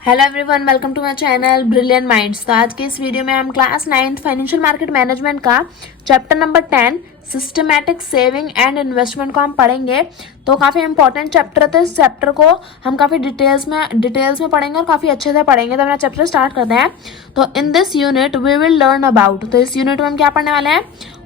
Hello everyone, welcome to my channel Brilliant Minds. तो आज के इस वीडियो में हम class 9th financial market management का chapter number 10 systematic saving and investment को हम पढ़ेंगे। तो काफ़ी इंपॉर्टेंट चैप्टर है। इस चैप्टर को हम काफ़ी डिटेल्स में पढ़ेंगे और काफ़ी अच्छे से पढ़ेंगे। तो अपना चैप्टर स्टार्ट करते हैं। तो in this unit we will learn about, तो इस यूनिट में हम क्या पढ़ने वाले हैं?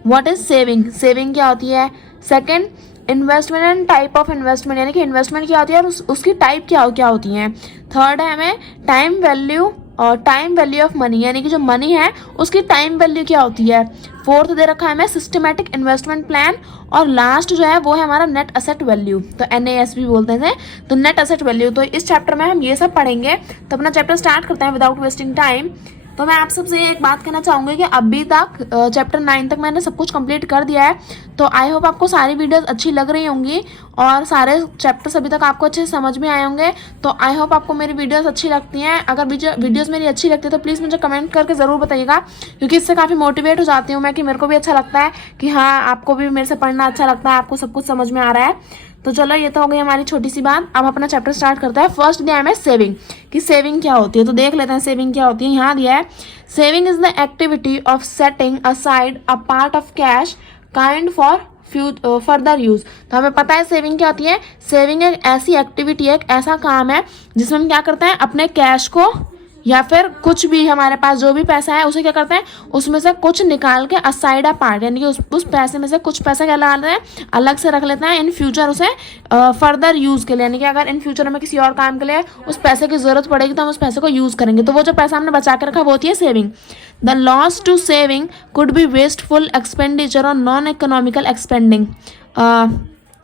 व्हाट इज सेविंग, सेविंग क्या होती है। Second, investment and type of investment, यानी कि इन्वेस्टमेंट क्या होती है और उसकी टाइप क्या होती है। थर्ड है हमें टाइम वैल्यू और टाइम वैल्यू ऑफ मनी, यानी कि जो मनी है उसकी टाइम वैल्यू क्या होती है। फोर्थ दे रखा है हमें सिस्टमैटिक इन्वेस्टमेंट प्लान। और लास्ट जो है वो है हमारा नेट एसेट वैल्यू, तो NAS भी बोलते हैं, तो नेट एसेट वैल्यू। तो इस चैप्टर में हम ये सब पढ़ेंगे। तो अपना चैप्टर स्टार्ट करते हैं विदाउट वेस्टिंग टाइम। तो मैं आप सबसे एक बात कहना चाहूँगी कि अभी तक चैप्टर 9 तक मैंने सब कुछ कंप्लीट कर दिया है। तो आई होप आपको सारी वीडियोस अच्छी लग रही होंगी और सारे चैप्टर्स अभी तक आपको अच्छे से समझ में आए होंगे। तो आई होप आपको मेरी वीडियोस अच्छी लगती हैं। अगर वीडियोस मेरी अच्छी लगती है तो प्लीज़ मुझे कमेंट करके ज़रूर बताइएगा, क्योंकि इससे काफ़ी मोटिवेट हो जाती हूँ मैं कि मेरे को भी अच्छा लगता है कि हाँ, आपको भी मेरे से पढ़ना अच्छा लगता है, आपको सब कुछ समझ में आ रहा है। तो चलो, ये तो हो गई हमारी छोटी सी बात। अब अपना चैप्टर स्टार्ट करते हैं। फर्स्ट दिया है हमें सेविंग, कि सेविंग क्या होती है। तो देख लेते हैं सेविंग क्या होती है। यहाँ दिया है saving is the activity of setting aside a part of cash kind for further use. तो हमें पता है सेविंग क्या होती है। सेविंग एक ऐसी एक्टिविटी है, एक ऐसा काम है जिसमें हम क्या करते हैं, अपने कैश को या फिर कुछ भी हमारे पास जो भी पैसा है उसे क्या करते हैं, उसमें से कुछ निकाल के असाइड अ पार्ट, यानी कि उस पैसे में से कुछ पैसा क्या लगा लेते हैं, अलग से रख लेते हैं इन फ्यूचर उसे फर्दर यूज़ के लिए। यानी कि अगर इन फ्यूचर हमें किसी और काम के लिए उस पैसे की ज़रूरत पड़ेगी तो हम उस पैसे को यूज़ करेंगे। तो वो जो पैसा हमने बचा के रखा वो होती है saving. The loss to saving could be wasteful expenditure और non economical expending.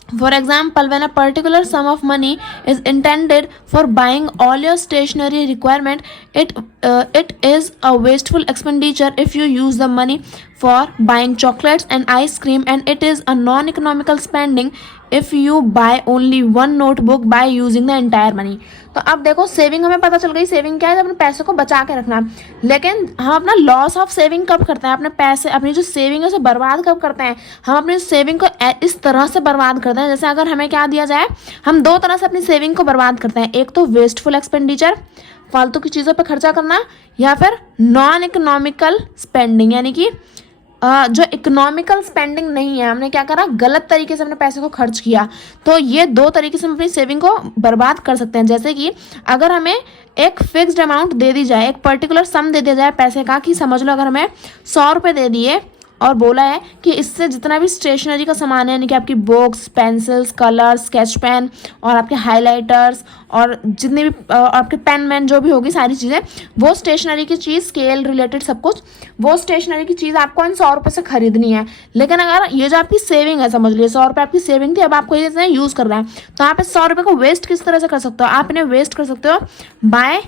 For example, when a particular sum of money is intended for buying all your stationery requirement, it is a wasteful expenditure if you use the money for buying chocolates and ice cream, and it is a non-economical spending if you buy only one notebook by using the entire money. तो अब देखो, saving हमें पता चल गई। Saving क्या है, अपने पैसे को बचा के रखना। लेकिन हम अपना लॉस ऑफ सेविंग कब करते हैं, अपने पैसे, अपनी जो सेविंग है उसे बर्बाद कब करते हैं। हम अपनी सेविंग को इस तरह से बर्बाद करते हैं, जैसे अगर हमें क्या दिया जाए, हम दो तरह से अपनी सेविंग को बर्बाद करते हैं। एक तो वेस्टफुल एक्सपेंडिचर, फालतू की चीज़ों पर खर्चा करना, या फिर नॉन इकोनॉमिकल स्पेंडिंग, यानी कि जो इकोनॉमिकल स्पेंडिंग नहीं है, हमने क्या करा, गलत तरीके से अपने पैसे को खर्च किया। तो ये दो तरीके से हम अपनी सेविंग को बर्बाद कर सकते हैं। जैसे कि अगर हमें एक फिक्स्ड अमाउंट दे दी जाए, एक पर्टिकुलर सम दे दिया जाए पैसे का, कि समझ लो अगर हमें 100 रुपये दे दिए और बोला है कि इससे जितना भी स्टेशनरी का सामान है, यानी कि आपकी books, pencils, colour, sketch pen और आपके हाइलाइटर्स और जितने भी आपके पेन मैन जो भी होगी सारी चीज़ें, वो स्टेशनरी की चीज़, स्केल रिलेटेड सब कुछ, वो स्टेशनरी की चीज़ आपको इन 100 रुपये से खरीदनी है। लेकिन अगर ये जो आपकी सेविंग है, समझ लीजिए 100 रुपये आपकी सेविंग थी, अब आपको ये यूज़ कर रहा है, तो आप इस 100 रुपये को वेस्ट किस तरह से कर सकते हो। आप इन्हें वेस्ट कर सकते हो बाय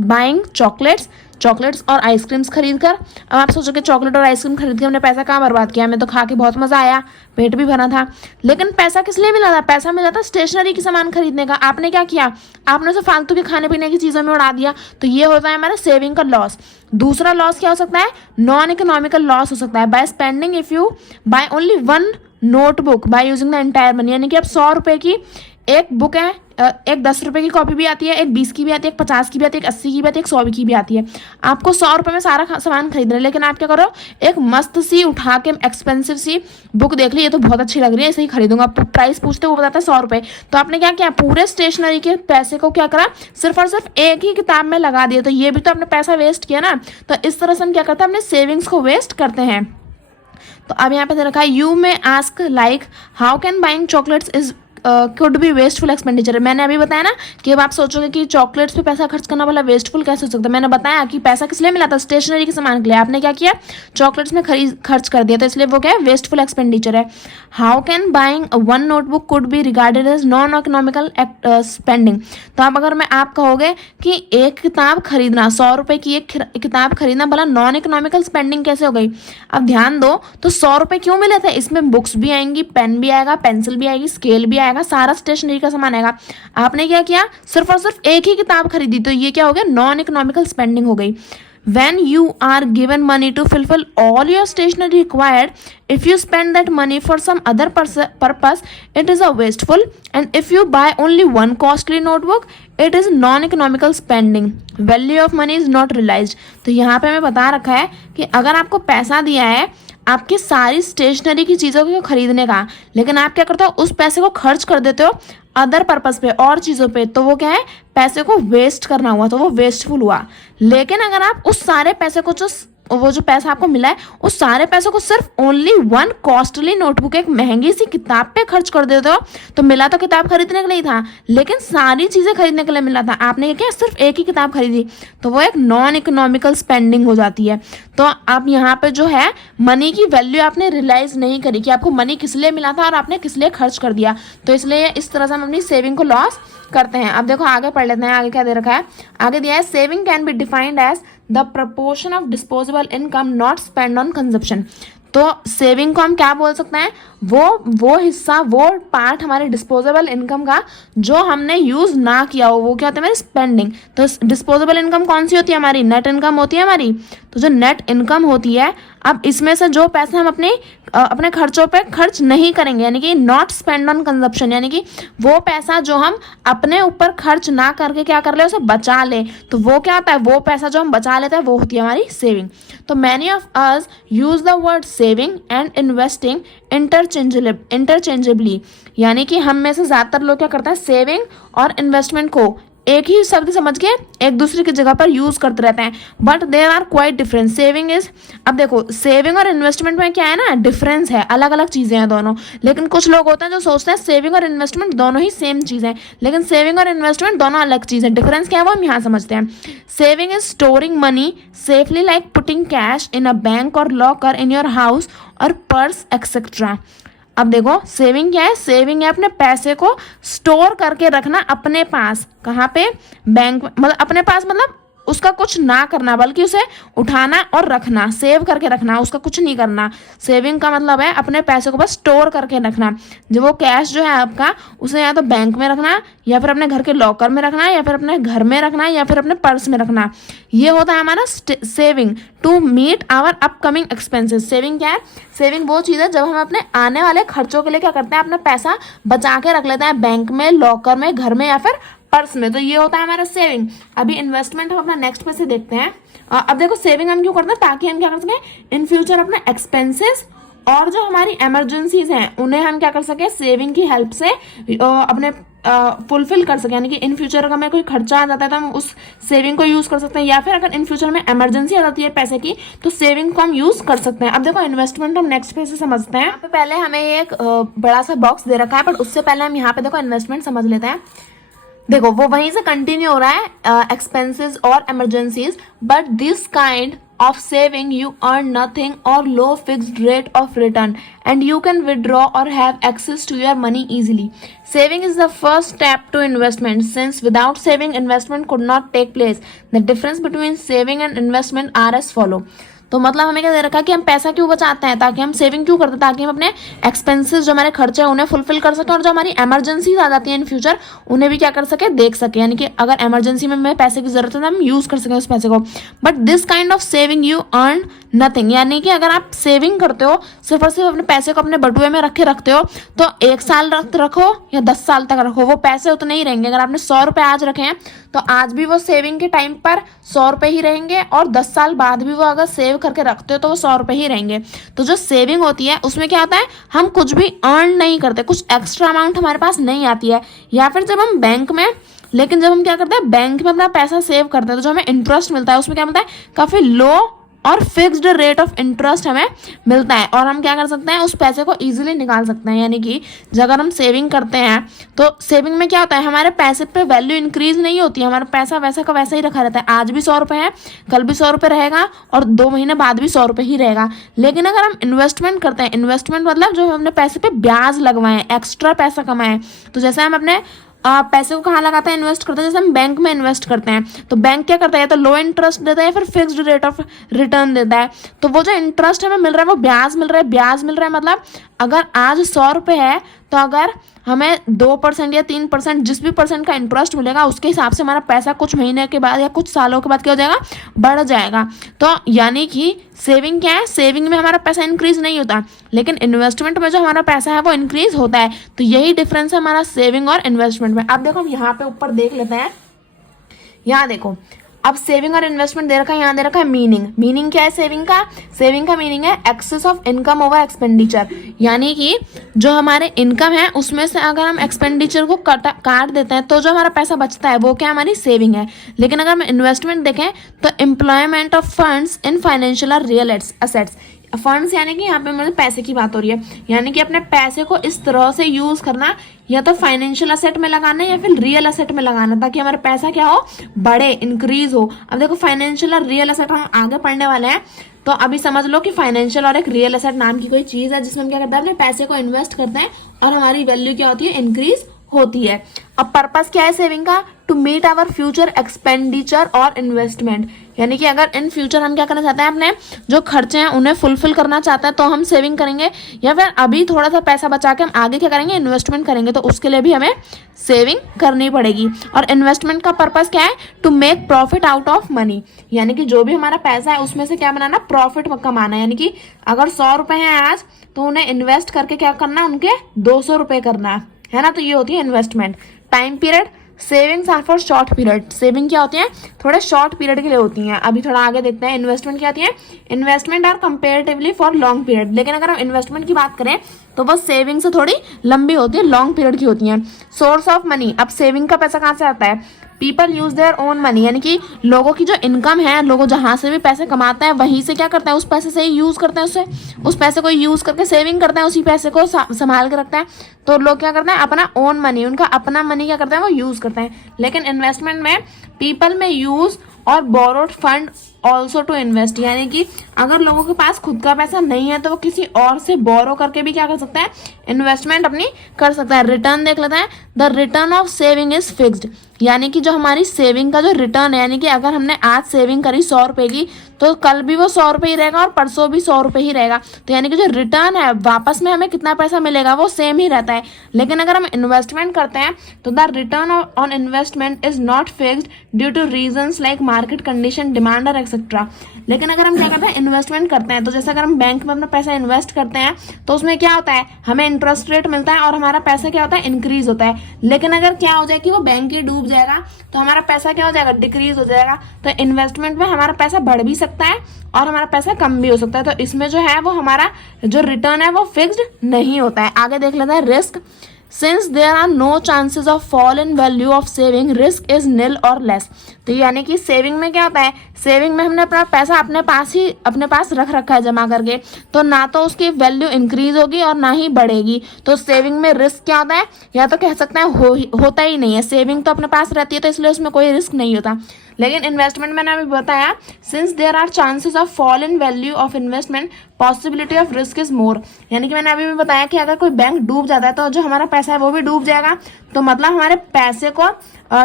बाइंग चॉकलेट्स और आइसक्रीम्स खरीद कर। अब आप सोचो कि चॉकलेट और आइसक्रीम खरीद के हमने पैसा कहाँ बर्बाद किया, हमें तो खा के बहुत मज़ा आया, पेट भी भरा था, लेकिन पैसा किस लिए मिला था, पैसा मिला था स्टेशनरी की सामान खरीदने का। आपने क्या किया, आपने उसे फालतू के खाने पीने की चीज़ों में उड़ा दिया। तो ये होता है हमारा सेविंग का लॉस। दूसरा लॉस क्या हो सकता है, नॉन इकोनॉमिकल लॉस हो सकता है। By spending if you buy only one notebook by using the entire money, यानी कि अब 100 रुपये की एक बुक है, एक 10 रुपये की कॉपी भी आती है, एक 20 की भी आती है, एक 50 की भी आती है, एक 80 की भी आती है, एक 100 की भी आती है। आपको 100 रुपये में सारा सामान खरीदना है, लेकिन आप क्या करो, एक मस्त सी उठा के एक्सपेंसिव सी बुक देख ली, ये तो बहुत अच्छी लग रही है, इसे ही खरीदूंगा। प्राइस पूछते वो बताता है 100 रुपये। तो आपने क्या किया, पूरे स्टेशनरी के पैसे को क्या करा, सिर्फ और सिर्फ एक ही किताब में लगा दिया। तो ये भी तो आपने पैसा वेस्ट किया ना। तो इस तरह से हम क्या करते हैं, अपने सेविंग्स को वेस्ट करते हैं। तो अब यहाँ पे दे रखा है, यू में ask like how can buying chocolates is could be wasteful expenditure. मैंने अभी बताया ना कि अब आप सोचोगे कि चॉकलेट्स पे पैसा खर्च करना वाला वेस्टफुल कैसे हो सकता है। मैंने बताया कि पैसा किस लिए मिला था, स्टेशनरी के सामान के लिए। आपने क्या किया, चॉकलेट्स में खर्च कर दिया, तो इसलिए वो क्या है, वेस्टफुल एक्सपेंडिचर है। How can buying one notebook could be regarded as non economical spending. तो अब अगर आप कहोगे कि एक किताब खरीदना, 100 रुपये की एक किताब खरीदना भला नॉन इकोनॉमिकल स्पेंडिंग कैसे हो गई। अब ध्यान दो, तो 100 रुपये क्यों मिले थे, इसमें बुक्स भी आएंगी, पेन भी आएगा, पेंसिल भी आएगी, स्केल भी आएगा, सारा स्टेशनरी का सामान आएगा। आपने क्या किया, सिर्फ और सिर्फ एक ही किताब खरीदी, तो ये क्या हो गया, नॉन इकोनॉमिकल स्पेंडिंग हो गई। when you are given money to fulfill all your stationery required, if you spend that money for some other purpose, it is a wasteful, and if you buy only one costly notebook, it is non-economical spending. Value of money is not realized. तो यहाँ पे हमें बता रखा है कि अगर आपको पैसा दिया है आपकी सारी स्टेशनरी की चीज़ों को खरीदने का, लेकिन आप क्या करते हो उस पैसे को खर्च कर देते हो अदर पर्पस पे और चीज़ों पे, तो वो क्या है, पैसे को वेस्ट करना हुआ, तो वो वेस्टफुल हुआ. लेकिन अगर आप उस सारे पैसे को वो जो पैसा आपको मिला है उस सारे पैसों को सिर्फ ओनली वन कॉस्टली नोटबुक, एक महंगी सी किताब पे खर्च कर देते हो, तो मिला तो किताब खरीदने के लिए था लेकिन सारी चीज़ें खरीदने के लिए मिला था, आपने क्या सिर्फ एक ही किताब खरीदी, तो वो एक नॉन इकोनॉमिकल स्पेंडिंग हो जाती है. तो आप यहाँ पे जो है मनी की वैल्यू आपने रियलाइज नहीं करी कि आपको मनी किस लिए मिला था और आपने किस लिए खर्च कर दिया, तो इसलिए इस तरह से हम अपनी सेविंग को लॉस करते हैं. अब देखो आगे पढ़ लेते हैं, आगे क्या दे रखा है. आगे दिया है saving can be defined as the proportion of disposable income not spend on consumption. तो सेविंग को हम क्या बोल सकते हैं, वो हिस्सा, वो पार्ट हमारे डिस्पोजेबल इनकम का जो हमने यूज ना किया हो, वो क्या होता है हमारी स्पेंडिंग. तो डिस्पोजेबल इनकम कौन सी होती है, हमारी नेट इनकम होती है हमारी. तो जो नेट इनकम होती है, अब इसमें से जो पैसे हम अपने खर्चों पे खर्च नहीं करेंगे, यानी कि नॉट स्पेंड ऑन कंजप्शन, यानी कि वो पैसा जो हम अपने ऊपर खर्च ना करके क्या कर ले, उसे बचा ले, तो वो क्या होता है, वो पैसा जो हम बचा लेते हैं वो होती है हमारी सेविंग. तो many of us use the word saving and investing interchangeably, यानी कि हम में से ज़्यादातर लोग क्या करते हैं सेविंग और इन्वेस्टमेंट को एक ही शब्द समझ के एक दूसरे की जगह पर यूज करते रहते हैं, but there are quite difference. Saving is, अब देखो सेविंग और इन्वेस्टमेंट में क्या है ना, डिफरेंस है, अलग अलग चीज़ें हैं दोनों. लेकिन कुछ लोग होते हैं जो सोचते हैं सेविंग और इन्वेस्टमेंट दोनों ही सेम चीज़ है, लेकिन सेविंग और इन्वेस्टमेंट दोनों अलग चीज़ है. डिफरेंस क्या है वो हम यहाँ समझते हैं. Saving is storing money safely like putting cash in a bank और लॉकर इन योर हाउस और पर्स एक्सेट्रा. अब देखो सेविंग क्या है, सेविंग है अपने पैसे को स्टोर करके रखना अपने पास, कहाँ पे, बैंक, मतलब अपने पास, मतलब उसका कुछ ना करना बल्कि उसे उठाना और रखना, सेव करके रखना, उसका कुछ नहीं करना. सेविंग का मतलब है अपने पैसे को बस स्टोर करके रखना. जो वो कैश जो है आपका उसे या तो बैंक में रखना या फिर अपने घर के लॉकर में रखना या फिर अपने घर में रखना या फिर अपने पर्स में रखना. ये होता है हमारा saving to meet our upcoming expenses. Saving क्या है, सेविंग वो चीज़ है जब हम अपने आने वाले खर्चों के लिए क्या करते हैं, अपना पैसा बचा के रख लेते हैं बैंक में, लॉकर में, घर में या फिर पर्स में. तो ये होता है हमारा सेविंग. अभी इन्वेस्टमेंट हम अपना नेक्स्ट पे से देखते हैं. अब देखो सेविंग हम क्यों करते हैं, ताकि हम क्या कर सकें इन फ्यूचर अपने एक्सपेंसेस और जो हमारी इमरजेंसीज हैं उन्हें हम क्या कर सकें सेविंग की हेल्प से अपने फुलफिल कर सकें. यानी कि इन फ्यूचर अगर हमें कोई खर्चा आ जाता है तो हम उस सेविंग को यूज कर सकते हैं, या फिर अगर इन फ्यूचर में इमरजेंसी आ जाती है पैसे की तो सेविंग को हम यूज कर सकते हैं. अब देखो इन्वेस्टमेंट हम नेक्स्ट पे से समझते हैं. यहाँ पे पहले हमें एक बड़ा सा बॉक्स दे रखा है, बट उससे पहले हम यहाँ पे देखो इन्वेस्टमेंट समझ लेते हैं. देखो वो वहीं से कंटिन्यू हो रहा है एक्सपेंसेस और emergencies, but this kind of saving you earn nothing or low fixed rate of return and you can withdraw or have access to your money easily. Saving is the first step to investment since without saving investment could not take place. The difference between saving and investment are as follow. तो मतलब हमें क्या दे रखा है कि हम पैसा क्यों बचाते हैं, ताकि हम सेविंग क्यों करते हैं, ताकि हम अपने एक्सपेंसेस जो हमारे खर्चे हैं उन्हें फुलफिल कर सकें और जो हमारी इमरजेंसीज आ जाती है इन फ्यूचर उन्हें भी क्या कर सके, देख सके. यानी कि अगर इमरजेंसी में हमें पैसे की जरूरत है तो हम यूज कर सकें उस पैसे को. But this kind of saving you earn nothing, यानी कि अगर आप सेविंग करते हो सिर्फ और सिर्फ अपने पैसे को अपने बटुए में रखते हो तो 1 साल रखो या 10 साल तक रखो, वो पैसे उतने ही रहेंगे. अगर आपने 100 रुपये आज रखे हैं तो आज भी वो सेविंग के टाइम पर 100 रुपये ही रहेंगे और 10 साल बाद भी वो अगर सेव करके रखते हो तो वो 100 रुपये ही रहेंगे. तो जो सेविंग होती है उसमें क्या होता है, हम कुछ भी अर्न नहीं करते, कुछ एक्स्ट्रा अमाउंट हमारे पास नहीं आती है. या फिर जब हम बैंक में, लेकिन जब हम क्या करते हैं बैंक में अपना पैसा सेव करते हैं तो जो हमें इंटरेस्ट मिलता है उसमें क्या मिलता है, काफ़ी लो और फिक्स्ड रेट ऑफ इंटरेस्ट हमें मिलता है और हम क्या कर सकते हैं उस पैसे को इजीली निकाल सकते हैं. यानी कि अगर हम सेविंग करते हैं तो सेविंग में क्या होता है, हमारे पैसे पे वैल्यू इंक्रीज नहीं होती है, हमारा पैसा वैसा का वैसा ही रखा रहता है. आज भी 100 रुपये है, कल भी 100 रुपये रहेगा और 2 महीने बाद भी 100 रुपये ही रहेगा. लेकिन अगर हम इन्वेस्टमेंट करते हैं, इन्वेस्टमेंट मतलब जो हमने पैसे पे ब्याज लगवाएं, एक्स्ट्रा पैसा कमाएं, तो जैसे हम अपने पैसे को कहाँ लगाते हैं, इन्वेस्ट करते हैं. जैसे हम बैंक में इन्वेस्ट करते हैं तो बैंक क्या करता है, या तो लो इंटरेस्ट देता है या फिर फिक्स्ड रेट ऑफ रिटर्न देता है. तो वो जो इंटरेस्ट हमें मिल रहा है वो ब्याज मिल रहा है. ब्याज मिल रहा है मतलब अगर आज 100 रुपये है तो अगर हमें 2% या 3% जिस भी परसेंट का इंटरेस्ट मिलेगा उसके हिसाब से हमारा पैसा कुछ महीने के बाद या कुछ सालों के बाद क्या हो जाएगा, बढ़ जाएगा। तो यानी कि सेविंग क्या है, सेविंग में हमारा पैसा इंक्रीज नहीं होता, लेकिन इन्वेस्टमेंट में जो हमारा पैसा है वो इंक्रीज होता है। तो यही डिफरेंस है हमारा सेविंग और इन्वेस्टमेंट में। अब देखो हम यहाँ पे ऊपर देख लेते हैं, यहाँ देखो अब सेविंग और इन्वेस्टमेंट दे रखा है, यहाँ दे रखा है मीनिंग क्या है सेविंग का, सेविंग का मीनिंग है excess of income over expenditure, यानी कि जो हमारे इनकम है उसमें से अगर हम एक्सपेंडिचर को काट देते हैं तो जो हमारा पैसा बचता है वो क्या हमारी सेविंग है। लेकिन अगर हम इन्वेस्टमेंट देखें तो employment of funds in financial और रियल एसेट्स, फंड्स यानी कि यहाँ पे मतलब पैसे की बात हो रही है, यानी कि अपने पैसे को इस तरह से यूज करना, या तो फाइनेंशियल असेट में लगाना या फिर रियल असेट में लगाना, ताकि हमारा पैसा क्या हो, बढ़े, इंक्रीज हो। अब देखो फाइनेंशियल और रियल असेट हम आगे पढ़ने वाले हैं, तो अभी समझ लो कि फाइनेंशियल और एक रियल असेट नाम की कोई चीज है जिसमें हम क्या करते हैं, अपने पैसे को इन्वेस्ट करते हैं और हमारी वैल्यू क्या होती है, इंक्रीज होती है। अब पर्पस क्या है सेविंग का, to meet our future expenditure और इन्वेस्टमेंट, यानी कि अगर इन फ्यूचर हम क्या करना चाहते हैं, अपने जो खर्चे हैं उन्हें फुलफिल करना चाहते हैं तो हम सेविंग करेंगे, या फिर अभी थोड़ा सा पैसा बचा के हम आगे क्या करेंगे, इन्वेस्टमेंट करेंगे, तो उसके लिए भी हमें सेविंग करनी पड़ेगी। और इन्वेस्टमेंट का पर्पस क्या है, to make profit out of money, यानी कि जो भी हमारा पैसा है उसमें से क्या बनाना, प्रॉफिट कमाना, यानी कि अगर 100 रुपये हैं आज तो उन्हें इन्वेस्ट करके क्या करना, उनके 200 रुपये करना है ना। तो ये होती है investment. Time period, savings are for short period, saving क्या होती है, थोड़े शॉर्ट पीरियड के लिए होती हैं। अभी थोड़ा आगे देखते हैं इन्वेस्टमेंट क्या होती है, investment are comparatively for long period, लेकिन अगर हम इन्वेस्टमेंट की बात करें तो वो सेविंग से थोड़ी लंबी होती है, लॉन्ग पीरियड की होती है। सोर्स ऑफ मनी, अब सेविंग का पैसा कहाँ से आता है, people use their own money, यानी कि लोगों की जो इनकम है, लोगों जहाँ से भी पैसे कमाते हैं वहीं से क्या करते हैं, उस पैसे से ही यूज करते हैं, उस पैसे को यूज करके सेविंग करते हैं, उसी पैसे को संभाल के रखते हैं। तो लोग क्या करते हैं, अपना ओन मनी, उनका अपना मनी क्या करते हैं, वो यूज करते हैं। लेकिन इन्वेस्टमेंट में पीपल में यूज और borrowed fund also to invest, यानी कि अगर लोगों के पास खुद का पैसा नहीं है तो वो किसी और से बोरो करके भी क्या कर सकता है, इन्वेस्टमेंट अपनी कर सकता है। रिटर्न देख लेते हैं, the return of saving is fixed, यानी कि जो हमारी सेविंग का जो रिटर्न है, यानी कि अगर हमने आज सेविंग करी 100 रुपये की तो कल भी वो 100 रुपये ही रहेगा और परसों भी 100 रुपये ही रहेगा। तो यानी कि जो रिटर्न है वापस में हमें कितना पैसा मिलेगा वो सेम ही रहता है। लेकिन अगर हम इन्वेस्टमेंट करते हैं तो the return on investment is not fixed due two reasons like market condition, demand और एक्सेट्रा। लेकिन अगर हम क्या करते हैं, इन्वेस्टमेंट करते हैं, तो जैसे अगर हम बैंक में अपना पैसा इन्वेस्ट करते हैं तो उसमें क्या होता है, हमें इंटरेस्ट रेट मिलता है और हमारा पैसा क्या होता है, इंक्रीज होता है। लेकिन अगर क्या हो जाए कि वो बैंक ही डूब जाएगा तो हमारा पैसा क्या हो जाएगा, डिक्रीज हो जाएगा। तो इन्वेस्टमेंट में हमारा पैसा बढ़ भी सकता है और हमारा पैसा कम भी हो सकता है। तो इसमें जो है वो हमारा जो रिटर्न है वो फिक्स्ड नहीं होता है। आगे देख लेते हैं risk, since there are no chances of fall in value of saving, risk is nil और लेस। तो यानी कि सेविंग में क्या होता है, सेविंग में हमने अपना पैसा अपने पास रख रखा है जमा करके, तो ना तो उसकी वैल्यू इंक्रीज होगी और ना ही बढ़ेगी। तो सेविंग में रिस्क क्या होता है, या तो कह सकते हैं होता ही नहीं है, सेविंग तो अपने पास रहती है तो इसलिए उसमें कोई रिस्क नहीं होता। लेकिन इन्वेस्टमेंट मैंने अभी बताया, since there are chances of fall in value of investment, possibility of risk is more, यानी कि मैंने अभी भी बताया कि अगर कोई बैंक डूब जाता है तो जो हमारा पैसा है वो भी डूब जाएगा। तो मतलब हमारे पैसे को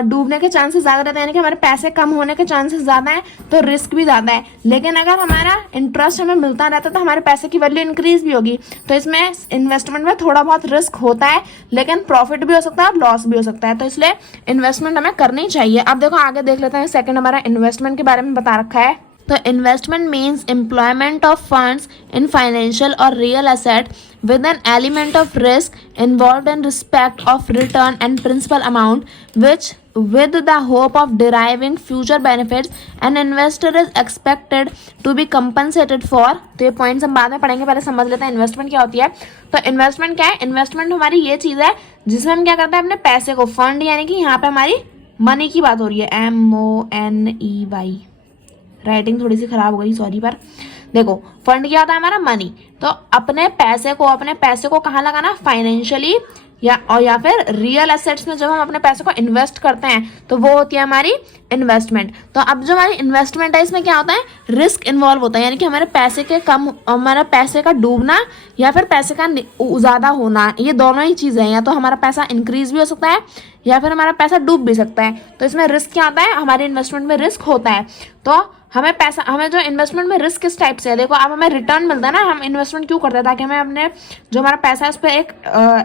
डूबने के चांसेस ज्यादा रहते हैं, यानी कि हमारे पैसे कम होने के चांसेस ज्यादा है, तो रिस्क भी ज्यादा है। लेकिन अगर हमारा इंटरेस्ट हमें मिलता रहता है तो हमारे पैसे की वैल्यू इंक्रीज भी होगी। तो इसमें इन्वेस्टमेंट में थोड़ा बहुत रिस्क होता है, लेकिन प्रॉफिट भी हो सकता है और लॉस भी हो सकता है। तो इसलिए इन्वेस्टमेंट हमें करनी चाहिए। अब देखो आगे देख लेते हैं, सेकंड हमारा इन्वेस्टमेंट के बारे में बता रखा है। तो investment means employment of funds in financial और real asset with an element of risk involved in respect of return and principal amount, which with the hope of deriving future benefits an investor is expected to be compensated for। तो ये points हम बाद में पढ़ेंगे, पहले समझ लेते हैं इन्वेस्टमेंट क्या होती है। तो इन्वेस्टमेंट क्या है, इन्वेस्टमेंट हमारी ये चीज है जिसमें हम क्या करते हैं, अपने पैसे को, फंड यानी कि यहाँ पे हमारी मनी की बात हो रही है, MONEY, राइटिंग थोड़ी सी खराब हो गई सॉरी। पर देखो फंड क्या होता है हमारा, मनी। तो अपने पैसे को कहाँ लगाना, फाइनेंशियली या फिर रियल एसेट्स में जब हम अपने पैसे को इन्वेस्ट करते हैं तो वो होती है हमारी इन्वेस्टमेंट। तो अब जो हमारी इन्वेस्टमेंट है इसमें क्या होता है, रिस्क इन्वॉल्व होता है, यानी कि हमारा पैसे का डूबना या फिर पैसे का ज़्यादा होना, ये दोनों ही चीज़ें हैं। या तो हमारा पैसा इंक्रीज भी हो सकता है या फिर हमारा पैसा डूब भी सकता है। तो इसमें रिस्क क्या होता है, हमारे इन्वेस्टमेंट में रिस्क होता है। तो हमें पैसा, हमें जो इन्वेस्टमेंट में रिस्क किस टाइप से है, देखो अब हमें रिटर्न मिलता है ना, हम इन्वेस्टमेंट क्यों करते हैं, ताकि हमें अपने जो हमारा पैसा है उस पर एक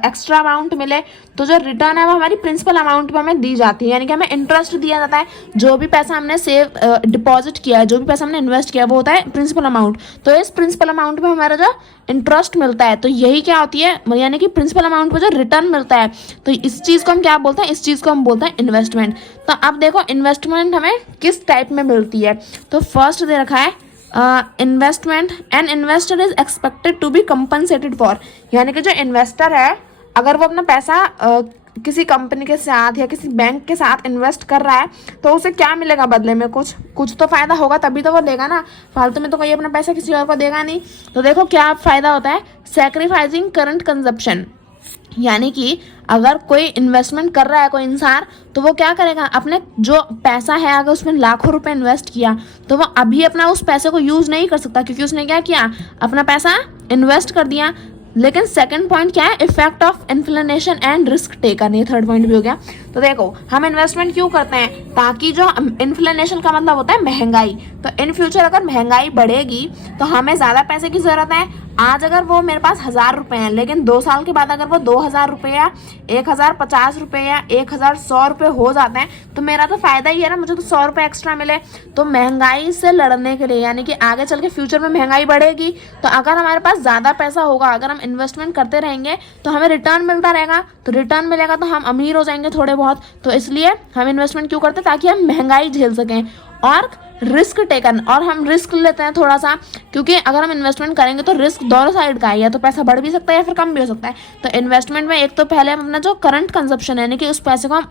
एक्स्ट्रा अमाउंट मिले। तो जो रिटर्न है वो हमारी प्रिंसिपल अमाउंट पे हमें दी जाती है, यानी कि हमें इंटरेस्ट दिया जाता है। जो भी पैसा हमने सेव डिपॉजिट किया है, जो भी पैसा हमने इन्वेस्ट किया है, वो होता है प्रिंसिपल अमाउंट। तो इस प्रिंसिपल अमाउंट पे हमारा जो इंटरेस्ट मिलता है, तो यही क्या होती है, यानी कि प्रिंसिपल अमाउंट पे जो रिटर्न मिलता है, तो इस चीज़ को हम क्या बोलते हैं, इस चीज़ को हम बोलते हैं इन्वेस्टमेंट। तो अब देखो इन्वेस्टमेंट हमें किस टाइप में मिलती है। तो फर्स्ट दे रखा है investment, an investor is expected to be compensated for, यानी कि जो इन्वेस्टर है अगर वो अपना पैसा किसी कंपनी के साथ या किसी बैंक के साथ इन्वेस्ट कर रहा है, तो उसे क्या मिलेगा बदले में, कुछ तो फायदा होगा, तभी तो वो लेगा ना, फालतू में तो कोई अपना पैसा किसी और को देगा नहीं। तो देखो क्या फायदा होता है, सैक्रिफाइसिंग करंट कंजप्शन, यानी कि अगर कोई इन्वेस्टमेंट कर रहा है कोई इंसान, तो वो क्या करेगा, अपने जो पैसा है अगर उसमें लाखों रुपए इन्वेस्ट किया, तो वो अभी अपना उस पैसे को यूज नहीं कर सकता, क्योंकि उसने क्या किया, अपना पैसा इन्वेस्ट कर दिया। लेकिन सेकंड पॉइंट क्या है, effect of inflation and risk taken, ये थर्ड पॉइंट भी हो गया। तो देखो हम इन्वेस्टमेंट क्यों करते हैं, ताकि जो इन्फ्लेशन का मतलब होता है महंगाई, तो इन फ्यूचर अगर महंगाई बढ़ेगी तो हमें ज़्यादा पैसे की ज़रूरत है। आज अगर वो मेरे पास 1000 रुपये हैं, लेकिन 2 साल के बाद अगर वो 2000 रुपये या 1050 रुपये या 1100 रुपये हो जाते हैं, तो मेरा तो फायदा ही है ना, मुझे तो 100 रुपये एक्स्ट्रा मिले। तो महंगाई से लड़ने के लिए, यानी कि आगे चल के फ्यूचर में महंगाई बढ़ेगी, तो अगर हमारे पास ज़्यादा पैसा होगा, अगर हम इन्वेस्टमेंट करते रहेंगे तो हमें रिटर्न मिलता रहेगा, तो रिटर्न मिलेगा तो हम अमीर हो जाएंगे थोड़े बहुत। तो इसलिए हम इन्वेस्टमेंट क्यों करते हैं, ताकि हम महंगाई झेल सकें। और रिस्क टेकन, और हम रिस्क लेते हैं थोड़ा सा, क्योंकि अगर हम इन्वेस्टमेंट करेंगे तो रिस्क दोनों साइड का है, या तो पैसा बढ़ भी सकता है या फिर कम भी हो सकता है। तो इन्वेस्टमेंट में एक तो पहले हम अपना जो करंट कंजप्शन है, यानी कि उस पैसे को हम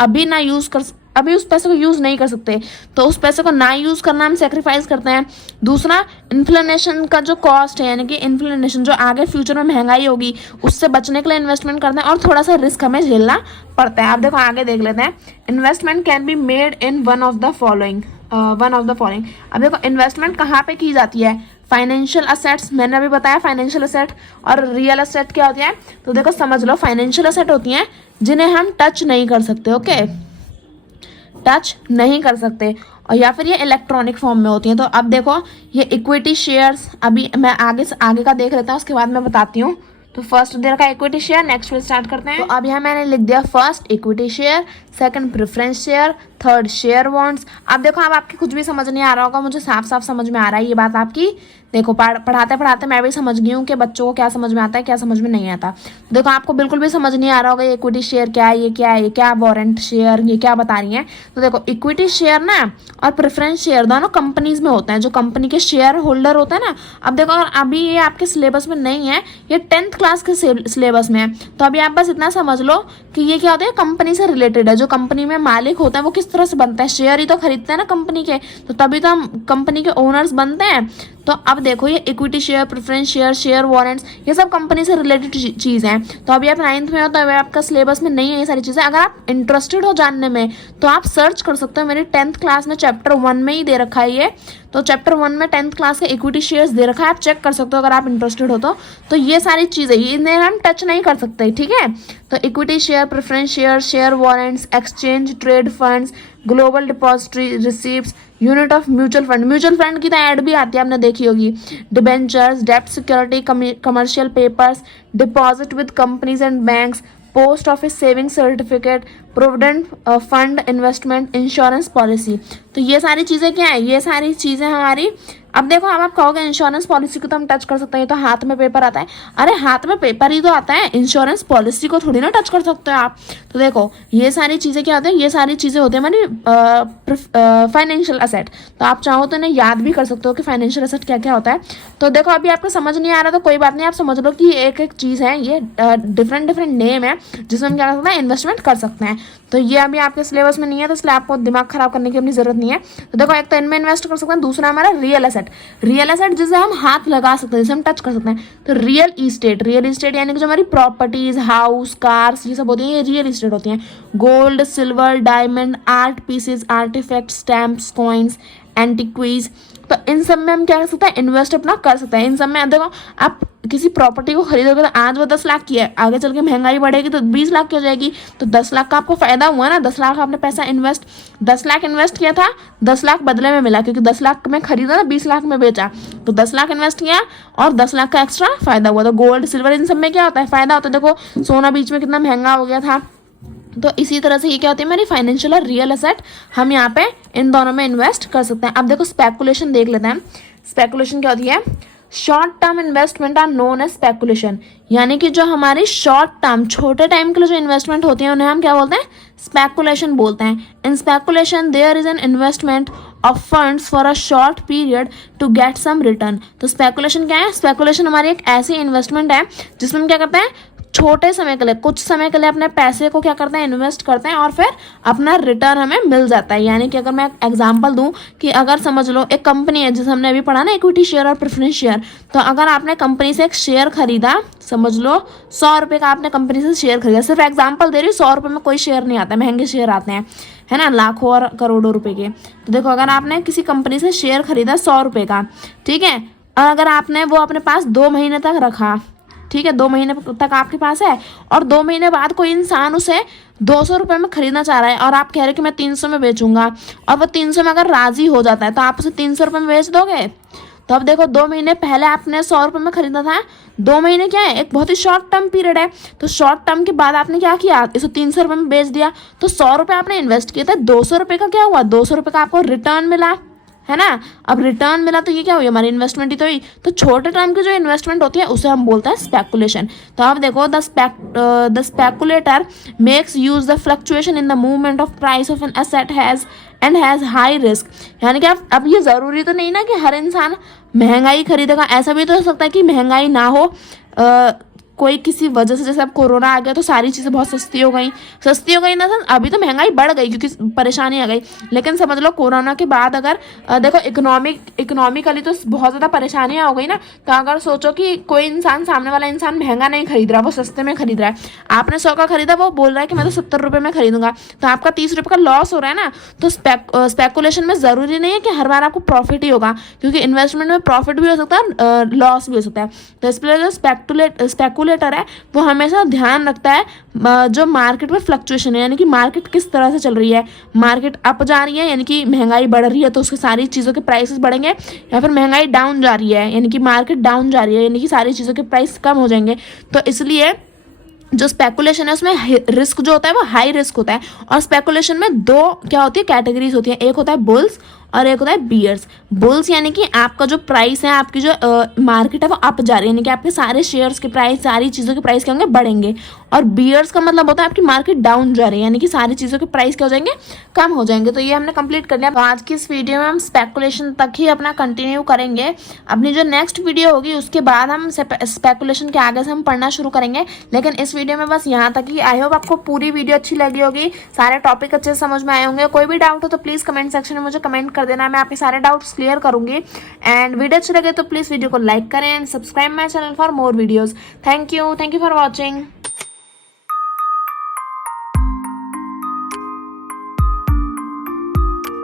अभी उस पैसे को यूज़ नहीं कर सकते, तो उस पैसे को ना यूज़ करना हम सेक्रीफाइस करते हैं। दूसरा, इन्फ्लेशन का जो कॉस्ट है, यानी कि इन्फ्लेशन जो आगे फ्यूचर में महंगाई होगी, उससे बचने के लिए इन्वेस्टमेंट करते हैं, और थोड़ा सा रिस्क हमें झेलना पड़ता है। आप देखो आगे देख लेते हैं, investment can be made in one of the following. अब देखो इन्वेस्टमेंट कहाँ पे की जाती है, फाइनेंशियल असेट्स, मैंने अभी बताया फाइनेंशियल असेट, और रियल असेट क्या होती है, तो देखो समझ लो, फाइनेंशियल असेट होती हैं जिन्हें हम टच नहीं कर सकते, ओके, टच नहीं कर सकते, और या फिर ये इलेक्ट्रॉनिक फॉर्म में होती हैं। तो अब देखो ये इक्विटी शेयर्स, अभी मैं आगे का देख लेता हूँ, उसके बाद मैं बताती हूँ। तो फर्स्ट दे रखा है इक्विटी शेयर, नेक्स्ट में स्टार्ट करते हैं। तो अब यहाँ मैंने लिख दिया first equity share, second preference share, third share bonds. अब देखो अब आपकी कुछ भी समझ नहीं आ रहा होगा, मुझे साफ साफ समझ में आ रहा है ये बात आपकी। देखो पढ़ाते पढ़ाते मैं भी समझ गई हूँ कि बच्चों को क्या समझ में आता है, क्या समझ में नहीं आता। देखो आपको बिल्कुल भी समझ नहीं आ रहा होगा ये इक्विटी शेयर क्या है, ये क्या है, ये क्या वारंट शेयर, ये क्या बता रही है। तो देखो इक्विटी शेयर ना और प्रेफरेंस शेयर दोनों कंपनीज में होते हैं, जो कंपनी के शेयर होल्डर होते हैं ना। अब देखो अभी ये आपके सिलेबस में नहीं है, ये 10th क्लास के सिलेबस में है, तो अभी आप बस इतना समझ लो कि ये क्या होता है, कंपनी से रिलेटेड है। जो कंपनी में मालिक होता है वो किस तरह से बनता है, शेयर ही तो खरीदते हैं ना कंपनी के, तो तभी तो हम कंपनी के ओनर्स बनते हैं। तो अब देखो ये equity share, preference share, share warrants, ये सब कंपनी से रिलेटेड चीज़ हैं। तो अभी आप 9th में हो तो अभी आपका सिलेबस में नहीं है ये सारी चीज़ें। अगर आप इंटरेस्टेड हो जानने में तो आप सर्च कर सकते हो, मेरी 10th क्लास में चैप्टर 1 में ही दे रखा है ये। तो चैप्टर 1 में 10th क्लास के इक्विटी शेयर्स दे रखा है, आप चेक कर सकते हो अगर आप इंटरेस्टेड हो तो ये सारी चीज़ें इन्हें हम टच नहीं कर सकते, ठीक है। तो equity share, preference share, share warrants, exchange trade funds, global depository receipts, unit of mutual fund, mutual fund की तो ऐड भी आती है, आपने देखी होगी, डिबेंचर्स, डेब्ट security, commercial papers, deposit with companies and banks, post office saving certificate, provident fund, investment, insurance policy. तो ये सारी चीज़ें क्या है, ये सारी चीज़ें हमारी। अब देखो अब आप कहोगे इंश्योरेंस पॉलिसी को तो हम टच कर सकते हैं, तो हाथ में पेपर आता है। अरे हाथ में पेपर ही तो आता है, इंश्योरेंस पॉलिसी को थोड़ी ना टच कर सकते हो आप। तो देखो ये सारी चीज़ें क्या होती है, ये सारी चीज़ें होती है हमारी फाइनेंशियल असेट। तो आप चाहो तो इन्हें याद भी कर सकते हो कि फाइनेंशियल असेट क्या क्या होता है। तो देखो अभी आपको समझ नहीं आ रहा तो कोई बात नहीं, आप समझ लो कि एक एक चीज़ है, ये डिफरेंट नेम है जिसमें हम क्या कर सकते हैं, इन्वेस्टमेंट कर सकते हैं। तो ये अभी आपके सिलेबस में नहीं है, तो इसलिए आपको दिमाग खराब करने की अपनी जरूरत नहीं है। तो देखो एक तो इनमें इन्वेस्ट कर सकते हैं, दूसरा हमारा रियल एसेट, रियल एसेट जिसे हम हाथ लगा सकते हैं, जिसे हम टच कर सकते हैं। तो रियल इस्टेट यानी कि जो हमारी प्रॉपर्टीज, हाउस, कार्स, ये सब होती हैं, ये रियल इस्टेट होती हैं। Gold, silver, diamond, art pieces, artifact, stamps, coins, antiquities, तो इन सब में हम क्या कर सकते हैं, इन्वेस्ट अपना कर सकते हैं। इन सब में देखो, आप किसी प्रॉपर्टी को खरीदोगे तो आज वो 10 लाख की है, आगे चल के महंगाई बढ़ेगी तो 20 लाख की हो जाएगी, तो 10 लाख का आपको फायदा हुआ ना। 10 लाख आपने पैसा 10 लाख इन्वेस्ट किया था, 10 लाख बदले में मिला, क्योंकि 10 लाख में खरीदा ना, 20 लाख में बेचा, तो 10 लाख इन्वेस्ट किया और 10 लाख का एक्स्ट्रा फायदा हुआ। तो गोल्ड सिल्वर इन सब में क्या होता है, फायदा होता है। देखो सोना बीच में कितना महंगा हो गया था, तो इसी तरह से ये क्या होती है, मेरी फाइनेंशियल और रियल एसेट, हम यहाँ पे इन दोनों में इन्वेस्ट कर सकते हैं। अब देखो स्पेकुलेशन देख लेते हैं। स्पेकुलेशन क्या होती है, short term investment are known as speculation, यानी कि जो हमारी शॉर्ट टर्म छोटे टाइम के लिए जो इन्वेस्टमेंट होती है उन्हें हम क्या बोलते हैं, स्पेकुलेशन बोलते हैं। In speculation there is an investment of funds for a short period to get some return. तो स्पेकुलेशन क्या है, स्पेकुलेशन हमारी एक ऐसी इन्वेस्टमेंट है जिसमें हम क्या करते हैं, छोटे समय के लिए, कुछ समय के लिए अपने पैसे को क्या करते हैं, इन्वेस्ट करते हैं और फिर अपना रिटर्न हमें मिल जाता है। यानी कि अगर मैं एग्जांपल दूं कि अगर समझ लो एक कंपनी है, जैसे हमने अभी पढ़ा ना इक्विटी शेयर और प्रेफरेंस शेयर, तो अगर आपने कंपनी से एक शेयर खरीदा, समझ लो 100 रुपये का आपने कंपनी से शेयर खरीदा, सिर्फ एग्जाम्पल दे रही हूँ, 100 रुपये में कोई शेयर नहीं आता, महंगे शेयर आते हैं, है ना, लाखों और करोड़ों रुपए के। तो देखो अगर आपने किसी कंपनी से शेयर खरीदा 100 रुपये का, ठीक है, और अगर आपने वो अपने पास 2 महीने तक रखा, ठीक है, 2 महीने तक आपके पास है, और 2 महीने बाद कोई इंसान उसे 200 रुपये में खरीदना चाह रहा है और आप कह रहे हो कि मैं 300 में बेचूंगा, और वो 300 में अगर राजी हो जाता है तो आप उसे 300 रुपये में बेच दोगे। तो अब देखो 2 महीने पहले आपने 100 रुपये में खरीदा था, 2 महीने क्या है, एक बहुत ही शॉर्ट टर्म पीरियड है, तो शॉर्ट टर्म के बाद आपने क्या किया, इसे 300 रुपये में बेच दिया, तो 100 रुपये आपने इन्वेस्ट किए थे, 200 रुपये का क्या हुआ, 200 रुपये का आपको रिटर्न मिला, है ना। अब रिटर्न मिला तो ये क्या हुई, हमारी इन्वेस्टमेंट ही तो हुई। तो छोटे टाइम की जो इन्वेस्टमेंट होती है उसे हम बोलते हैं स्पेकुलेशन। तो अब देखो the speculator makes use the fluctuation in the movement of price of an asset has high risk, यानी कि अब ये जरूरी तो नहीं ना कि हर इंसान महंगाई खरीदेगा, ऐसा भी तो हो सकता है कि महंगाई ना हो, कोई किसी वजह से, जैसे अब कोरोना आ गया तो सारी चीज़ें बहुत सस्ती हो गई ना, अभी तो महंगाई बढ़ गई क्योंकि परेशानी आ गई, लेकिन समझ लो कोरोना के बाद अगर देखो इकोनॉमिकली तो बहुत ज़्यादा परेशानियाँ हो गई ना, तो अगर सोचो कि कोई इंसान, सामने वाला इंसान महंगा नहीं खरीद रहा, वो सस्ते में खरीद रहा है, आपने 100 का खरीदा, वो बोल रहा है कि मैं तो 70 रुपये में खरीदूंगा, तो आपका 30 रुपये का लॉस हो रहा है ना। तो स्पेकुलेशन में ज़रूरी नहीं है कि हर बार आपको प्रॉफिट ही होगा, क्योंकि इन्वेस्टमेंट में प्रॉफिट भी हो सकता है, लॉस भी हो सकता है। तो इसलिए जो स्पेकुलेटर है वो हमेशा ध्यान रखता है जो मार्केट में फ्लक्चुएशन है, यानी कि मार्केट किस तरह से चल रही है, मार्केट अप जा रही है यानी कि महंगाई बढ़ रही है तो उसके सारी चीज़ों के प्राइसेस बढ़ेंगे, या फिर महंगाई डाउन जा रही है यानी कि मार्केट डाउन जा रही है यानी कि सारी चीज़ों के प्राइस कम हो जाएंगे। तो इसलिए जो स्पेकुलेशन है उसमें रिस्क जो होता है वो हाई रिस्क होता है। और स्पेकुलेशन में 2 क्या होती है, कैटेगरीज होती है, एक होता है बुल्स और एक होता है बियर्स। बुल्स यानी कि आपका जो प्राइस है, आपकी जो मार्केट है वो अप जा रही है, यानी कि आपके सारे शेयर्स के प्राइस, सारी चीज़ों के प्राइस क्या होंगे, बढ़ेंगे। और बियर्स का मतलब होता है आपकी मार्केट डाउन जा रही है, यानी कि सारी चीज़ों के प्राइस क्या हो जाएंगे, कम हो जाएंगे। तो ये हमने कंप्लीट कर लिया। तो आज की इस वीडियो में हम स्पेकुलेशन तक ही अपना कंटिन्यू करेंगे। अपनी जो नेक्स्ट वीडियो होगी उसके बाद हम स्पेकुलेशन के आगे से हम पढ़ना शुरू करेंगे, लेकिन इस वीडियो में बस यहाँ तक ही। आई होप आपको पूरी वीडियो अच्छी लगी होगी, सारे टॉपिक अच्छे से समझ में आए होंगे। कोई भी डाउट हो तो प्लीज़ कमेंट सेक्शन में मुझे कमेंट कर देना, मैं आपके सारे डाउट्स क्लियर करूंगी। एंड वीडियो अच्छी लगे तो प्लीज़ वीडियो को लाइक करें and subscribe my channel for more videos. Thank you for watching.